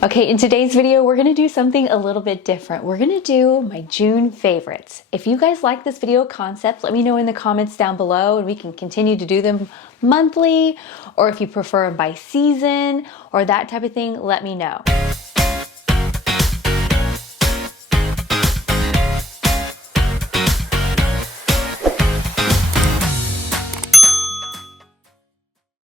Okay, in today's video, we're gonna do something a little bit different. We're gonna do my June favorites. If you guys like this video concept, let me know in the comments down below and we can continue to do them monthly, or if you prefer them by season or that type of thing, let me know.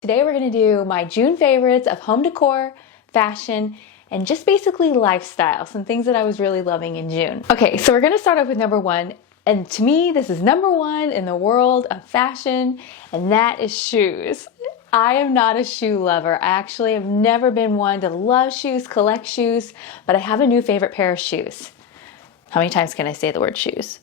Today we're gonna do my June favorites of home decor, fashion, and just basically lifestyle, some things that I was really loving in June. Okay, so we're gonna start off with number one, and to me, this is number one in the world of fashion, and that is shoes. I am not a shoe lover. I actually have never been one to love shoes, collect shoes, but I have a new favorite pair of shoes. How many times can I say the word shoes?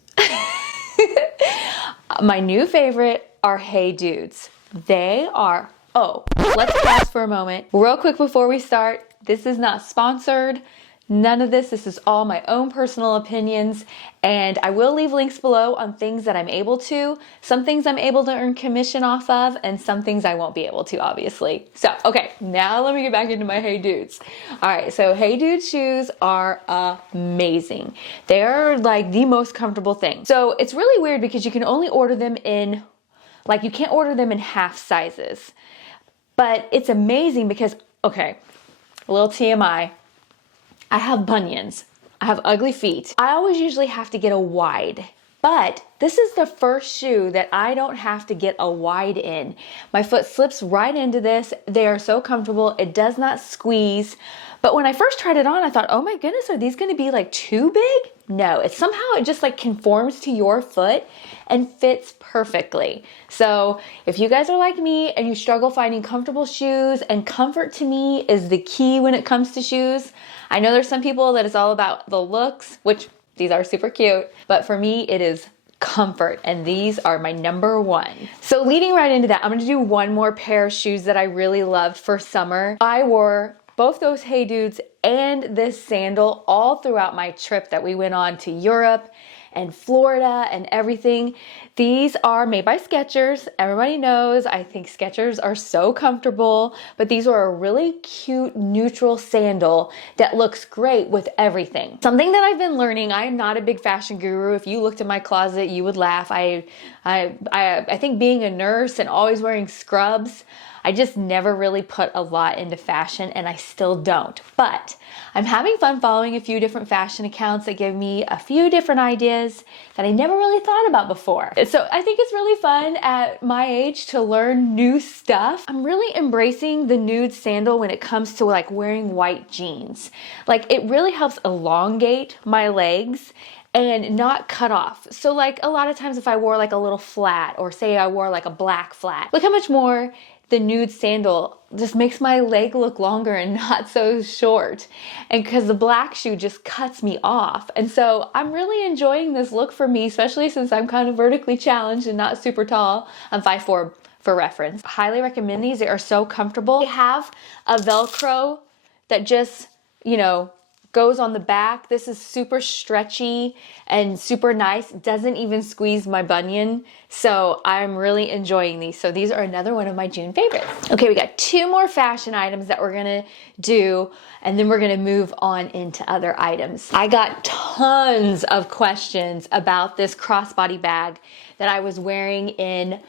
My new favorite are Hey Dudes. They are, let's pause for a moment. Real quick before we start, this is not sponsored. None of this. This is all my own personal opinions, and I will leave links below on things that I'm able to. Some things I'm able to earn commission off of, and some things I won't be able to, obviously. So, okay, now let me get back into my Hey Dudes. All right, so Hey Dudes shoes are amazing. They are like the most comfortable thing. So it's really weird because you can only order them in, like you can't order them in half sizes. But it's amazing because, okay, a little TMI, I have bunions. I have ugly feet. I always usually have to get a wide, but this is the first shoe that I don't have to get a wide in. My foot slips right into this. They are so comfortable. It does not squeeze. But when I first tried it on, I thought, oh my goodness, are these gonna be like too big? No, it just like conforms to your foot and fits perfectly. So if you guys are like me and you struggle finding comfortable shoes, and comfort to me is the key when it comes to shoes. I know there's some people that it's all about the looks, which these are super cute, but for me it is comfort, and these are my number one. So leading right into that, I'm gonna do one more pair of shoes that I really loved for summer. I wore both those Hey Dudes and this sandal all throughout my trip that we went on to Europe and Florida and everything. These are made by Skechers. Everybody knows I think Skechers are so comfortable, but these are a really cute neutral sandal that looks great with everything. Something that I've been learning, I am not a big fashion guru. If you looked at my closet, you would laugh. I think being a nurse and always wearing scrubs, I just never really put a lot into fashion, and I still don't. But I'm having fun following a few different fashion accounts that give me a few different ideas that I never really thought about before. So I think it's really fun at my age to learn new stuff. I'm really embracing the nude sandal when it comes to like wearing white jeans. Like it really helps elongate my legs and not cut off. So like a lot of times if I wore like a little flat, or say I wore like a black flat, look how much more the nude sandal just makes my leg look longer and not so short. And because the black shoe just cuts me off. And so I'm really enjoying this look for me, especially since I'm kind of vertically challenged and not super tall. I'm 5'4" for reference. Highly recommend these. They are so comfortable. They have a Velcro that just, you know, goes on the back. This is super stretchy and super nice. Doesn't even squeeze my bunion. So I'm really enjoying these. So these are another one of my June favorites. Okay, we got two more fashion items that we're gonna do, and then we're gonna move on into other items. I got tons of questions about this crossbody bag that I was wearing in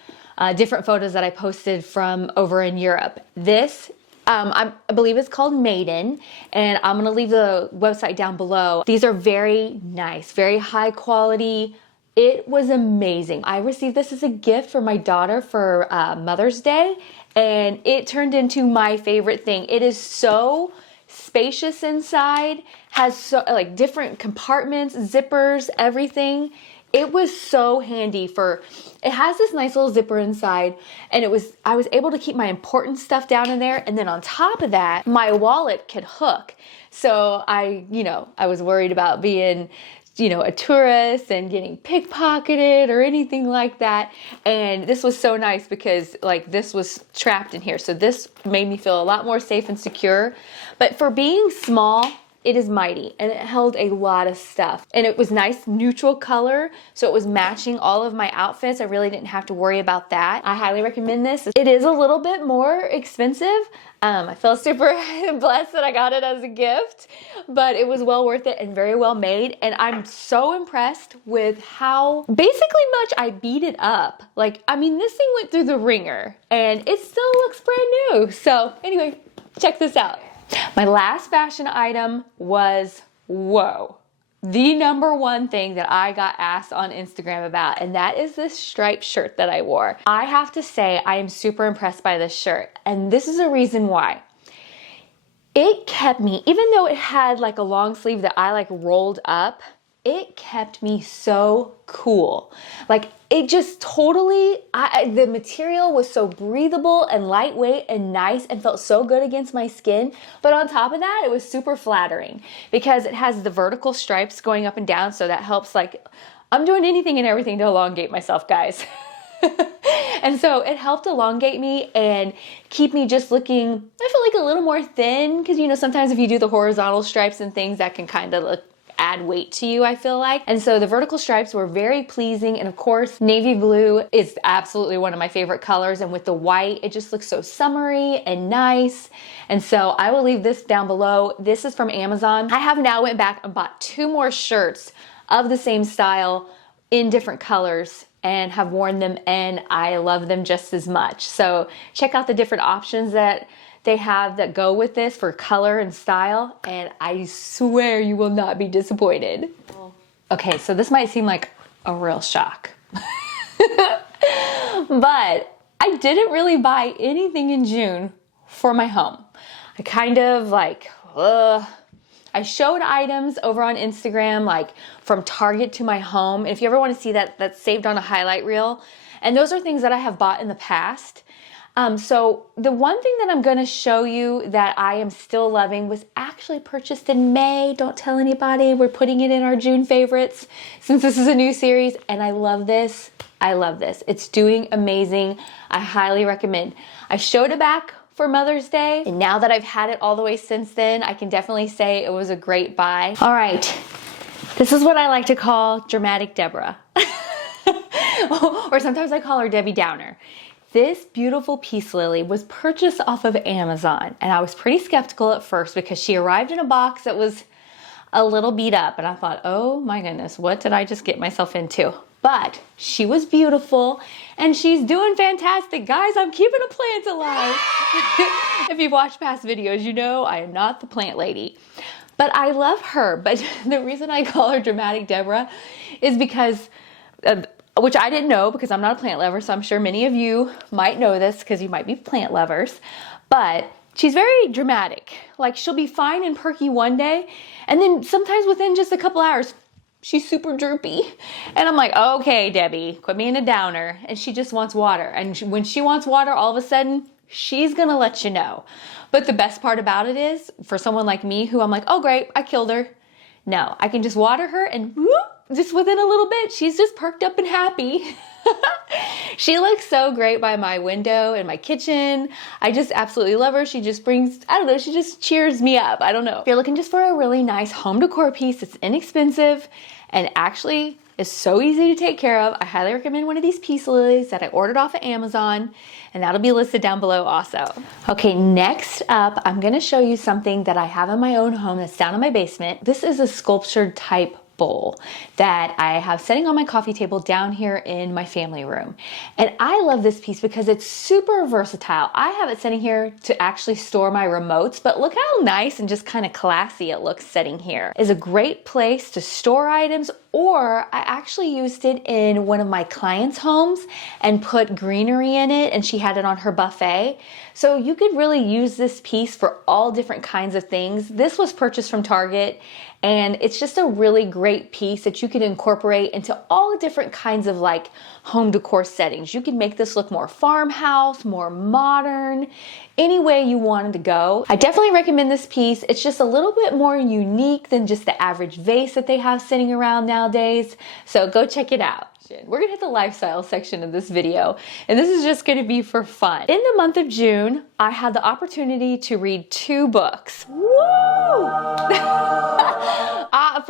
different photos that I posted from over in Europe. This I believe it's called Maiden, and I'm gonna leave the website down below. These are very nice, very high quality. It was amazing. I received this as a gift for my daughter for Mother's Day, and it turned into my favorite thing. It is so spacious inside, has so like different compartments, zippers, everything. It was so handy it has this nice little zipper inside, and I was able to keep my important stuff down in there, and then on top of that, my wallet could hook. So I was worried about being, a tourist and getting pickpocketed or anything like that. And this was so nice because like this was trapped in here. So this made me feel a lot more safe and secure. But for being small, it is mighty, and it held a lot of stuff. And it was nice neutral color, so it was matching all of my outfits. I really didn't have to worry about that. I highly recommend this. It is a little bit more expensive. I feel super blessed that I got it as a gift, but it was well worth it and very well made. And I'm so impressed with how basically much I beat it up. Like, I mean, this thing went through the ringer and it still looks brand new. So anyway, check this out. My last fashion item was, whoa, the number one thing that I got asked on Instagram about, and that is this striped shirt that I wore. I have to say, I am super impressed by this shirt, and this is a reason why. It kept me, even though it had like a long sleeve that I like rolled up, it kept me so cool. Like, it just totally, the material was so breathable and lightweight and nice and felt so good against my skin. But on top of that, it was super flattering because it has the vertical stripes going up and down. So that helps, like, I'm doing anything and everything to elongate myself, guys. And so it helped elongate me and keep me just looking, I feel like a little more thin, because, you know, sometimes if you do the horizontal stripes and things, that can kind of look, add weight to you, I feel like. And so the vertical stripes were very pleasing. And of course, navy blue is absolutely one of my favorite colors. And with the white, it just looks so summery and nice. And so I will leave this down below. This is from Amazon. I have now went back and bought 2 more shirts of the same style in different colors and have worn them, and I love them just as much. So check out the different options that they have that go with this for color and style, and I swear you will not be disappointed. Okay, so this might seem like a real shock, but I didn't really buy anything in June for my home. I kind of like, I showed items over on Instagram, like from Target to my home. And if you ever want to see that, that's saved on a highlight reel. And those are things that I have bought in the past. So the one thing that I'm going to show you that I am still loving was actually purchased in May. Don't tell anybody. We're putting it in our June favorites since this is a new series, and I love this. I love this. It's doing amazing. I highly recommend. I showed it back for Mother's Day, and now that I've had it all the way since then, I can definitely say it was a great buy. All right. This is what I like to call Dramatic Deborah. Or sometimes I call her Debbie Downer. This beautiful peace lily was purchased off of Amazon, and I was pretty skeptical at first because she arrived in a box that was a little beat up, and I thought, oh my goodness, what did I just get myself into? But she was beautiful and she's doing fantastic. Guys, I'm keeping a plant alive. If you've watched past videos, you know I am not the plant lady. But I love her. But the reason I call her Dramatic Deborah is because which I didn't know because I'm not a plant lover, so I'm sure many of you might know this because you might be plant lovers, but she's very dramatic. Like, she'll be fine and perky one day, and then sometimes within just a couple hours, she's super droopy. And I'm like, okay, Debbie, quit being a downer. And she just wants water. And when she wants water, all of a sudden, she's gonna let you know. But the best part about it is, for someone like me who I'm like, oh great, I killed her. No, I can just water her and whoop, just within a little bit, she's just perked up and happy. She looks so great by my window in my kitchen. I just absolutely love her. She just brings, I don't know, she just cheers me up. I don't know. If you're looking just for a really nice home decor piece that's inexpensive and actually is so easy to take care of, I highly recommend one of these peace lilies that I ordered off of Amazon, and that'll be listed down below also. Okay, next up, I'm gonna show you something that I have in my own home that's down in my basement. This is a sculptured type bowl that I have sitting on my coffee table down here in my family room. And I love this piece because it's super versatile. I have it sitting here to actually store my remotes, but look how nice and just kind of classy it looks sitting here. It's a great place to store items, or I actually used it in one of my clients' homes and put greenery in it, and she had it on her buffet. So you could really use this piece for all different kinds of things. This was purchased from Target, and it's just a really great piece that you can incorporate into all different kinds of like home decor settings. You can make this look more farmhouse, more modern, any way you wanted to go. I definitely recommend this piece. It's just a little bit more unique than just the average vase that they have sitting around nowadays. So go check it out. We're gonna hit the lifestyle section of this video, and this is just gonna be for fun. In the month of June, I had the opportunity to read 2 books. Woo!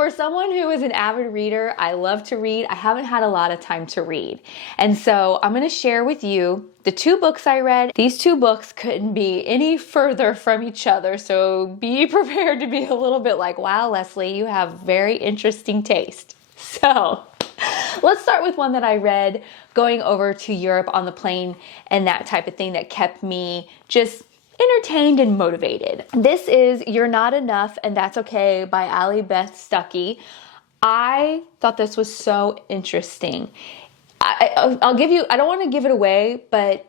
for someone who is an avid reader, I love to read. I haven't had a lot of time to read. And so I'm going to share with you the 2 books I read. These 2 books couldn't be any further from each other. So be prepared to be a little bit like, wow, Leslie, you have very interesting taste. So let's start with one that I read going over to Europe on the plane and that type of thing that kept me just entertained and motivated. This is You're Not Enough and That's Okay by Ali Beth Stuckey. I thought this was so interesting. I'll give you, I don't want to give it away, but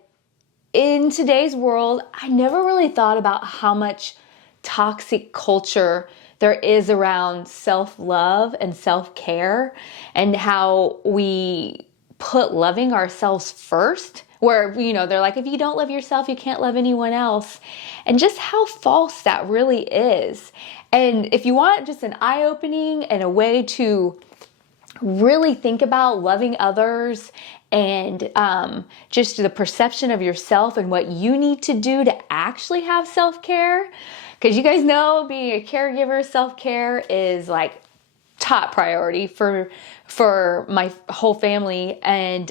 in today's world, I never really thought about how much toxic culture there is around self-love and self-care, and how we put loving ourselves first, where, you know, they're like, if you don't love yourself, you can't love anyone else. And just how false that really is. And if you want just an eye-opening and a way to really think about loving others and just the perception of yourself and what you need to do to actually have self-care, because you guys know being a caregiver, self-care is like top priority for my whole family. And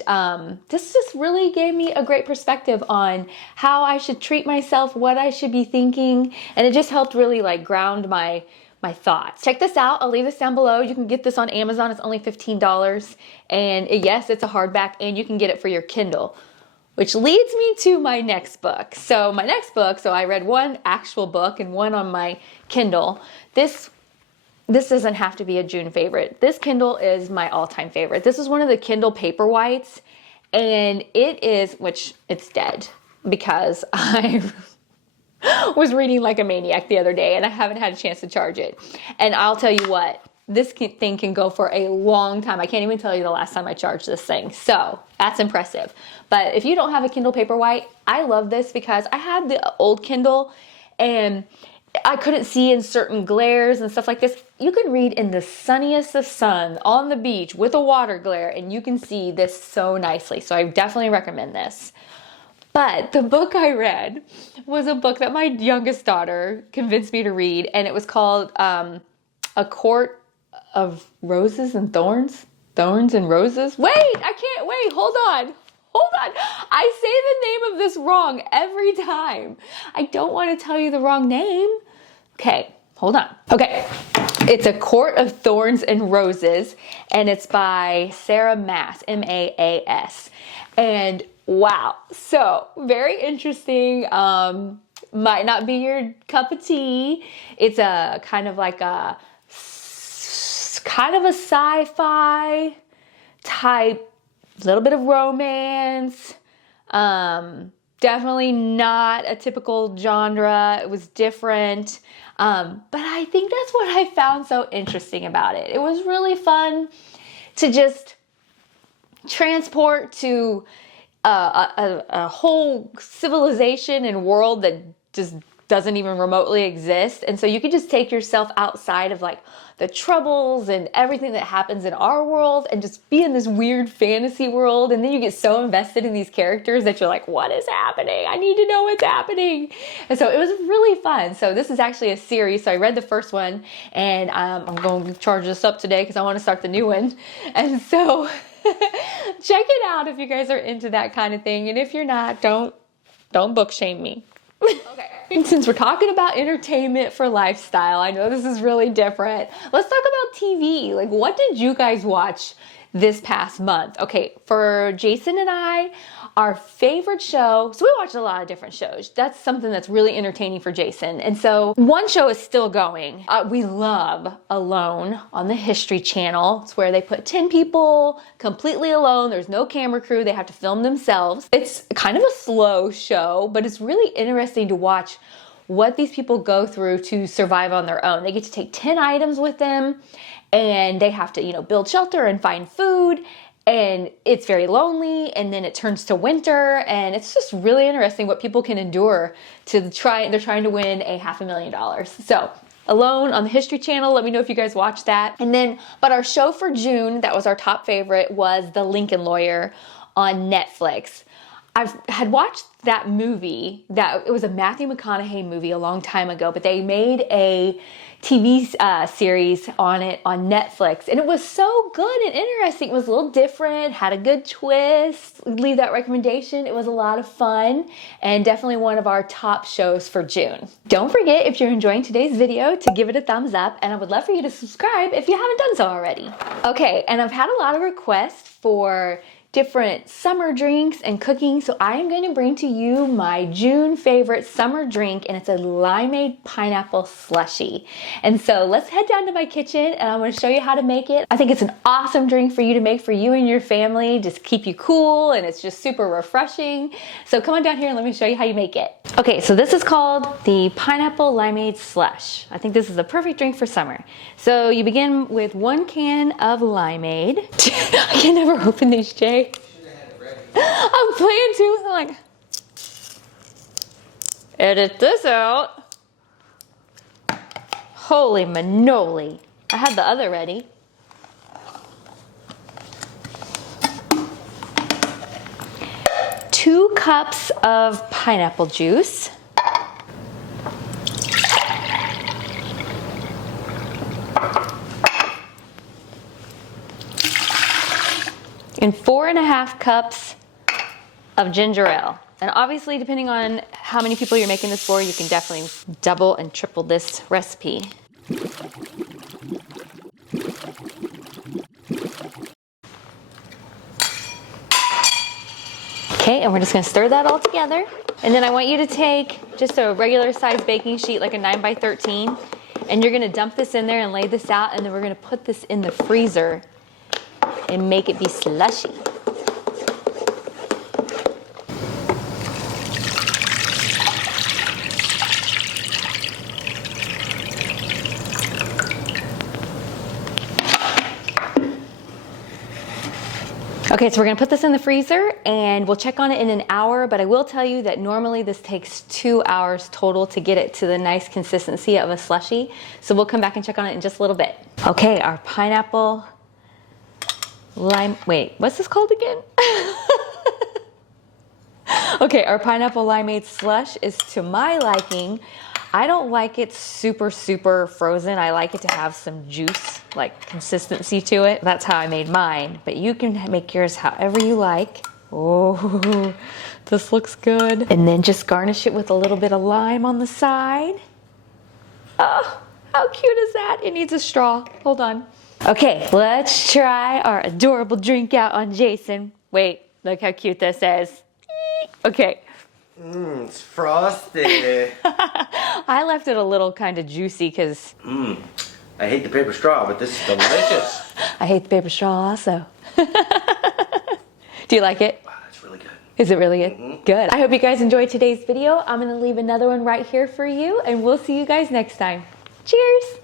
this just really gave me a great perspective on how I should treat myself, what I should be thinking. And it just helped really like ground my thoughts. Check this out. I'll leave this down below. You can get this on Amazon. It's only $15. And yes, it's a hardback, and you can get it for your Kindle. Which leads me to my next book. So my next book, so I read one actual book and one on my Kindle. This doesn't have to be a June favorite. This Kindle is my all-time favorite. This is one of the Kindle Paperwhites, and it is, which it's dead because I was reading like a maniac the other day and I haven't had a chance to charge it. And I'll tell you what, this thing can go for a long time. I can't even tell you the last time I charged this thing. So that's impressive. But if you don't have a Kindle Paperwhite, I love this because I had the old Kindle and I couldn't see in certain glares and stuff like this. You can read in the sunniest of sun on the beach with a water glare, and you can see this so nicely. So I definitely recommend this. But the book I read was a book that my youngest daughter convinced me to read, and it was called A Court of Roses and Thorns? Thorns and Roses? Wait, I can't wait. Hold on. I say the name of this wrong every time. I don't want to tell you the wrong name. Okay, hold on. Okay, it's A Court of Thorns and Roses, and it's by Sarah Maas, M-A-A-S. And wow, so very interesting. Might not be your cup of tea. It's a kind of like a sci-fi type, little bit of romance. Definitely not a typical genre. It was different. But I think that's what I found so interesting about it. It was really fun to just transport to a whole civilization and world that just doesn't even remotely exist. And so you can just take yourself outside of like the troubles and everything that happens in our world and just be in this weird fantasy world. And then you get so invested in these characters that you're like, what is happening? I need to know what's happening. And so it was really fun. So this is actually a series. So I read the first one, and I'm going to charge this up today because I want to start the new one. And so check it out if you guys are into that kind of thing. And if you're not, don't book shame me. Okay. And since we're talking about entertainment for lifestyle, I know this is really different. Let's talk about TV. Like, what did you guys watch this past month? Okay, for Jason and I, our favorite show, so we watched a lot of different shows. That's something that's really entertaining for Jason. And so one show is still going. We love Alone on the History Channel. It's where they put 10 people completely alone. There's no camera crew. They have to film themselves. It's kind of a slow show, but it's really interesting to watch what these people go through to survive on their own. They get to take 10 items with them, and they have to, build shelter and find food. And it's very lonely, and then it turns to winter, and it's just really interesting what people can endure they're trying to win a $500,000. So, Alone on the History Channel, let me know if you guys watched that. But our show for June, that was our top favorite, was The Lincoln Lawyer on Netflix. had watched that movie, it was a Matthew McConaughey movie a long time ago, but they made a TV series on it on Netflix, and it was so good and interesting. It was a little different, had a good twist. Leave that recommendation. It was a lot of fun and definitely one of our top shows for June. Don't forget, if you're enjoying today's video, to give it a thumbs up, and I would love for you to subscribe if you haven't done so already. Okay, and I've had a lot of requests for different summer drinks and cooking, so I am going to bring to you my June favorite summer drink, and it's a limeade pineapple slushie. And so let's head down to my kitchen and I'm going to show you how to make it. I think it's an awesome drink for you to make for you and your family, just keep you cool, and it's just super refreshing. So come on down here and let me show you how you make it. Okay, so this is called the pineapple limeade slush. I think this is a perfect drink for summer. So you begin with 1 can of limeade. I can never open these, Jay. I'm playing too. I'm like, edit this out. Holy manoli. I had the other ready. Two cups of pineapple juice. And 4.5 cups of ginger ale. And obviously, depending on how many people you're making this for, you can definitely double and triple this recipe. Okay, and we're just gonna stir that all together. And then I want you to take just a regular size baking sheet, like a 9x13, and you're gonna dump this in there and lay this out, and then we're gonna put this in the freezer and make it be slushy. Okay, so we're gonna put this in the freezer and we'll check on it in an hour, but I will tell you that normally this takes 2 hours total to get it to the nice consistency of a slushie. So we'll come back and check on it in just a little bit. Okay, our pineapple wait, what's this called again? Okay, our pineapple limeade slush is to my liking. I don't like it super frozen. I like it to have some juice, like consistency to it. That's how I made mine, but you can make yours however you like. Oh, this looks good. And then just garnish it with a little bit of lime on the side. Oh, how cute is that? It needs a straw. Hold on. Okay, let's try our adorable drink out on Jason. Wait, look how cute this is. Okay. It's frosty. I left it a little kind of juicy because... I hate the paper straw, but this is delicious. I hate the paper straw also. Do you like it? Wow, it's really good. Is it really good? Good. I hope you guys enjoyed today's video. I'm going to leave another one right here for you, and we'll see you guys next time. Cheers!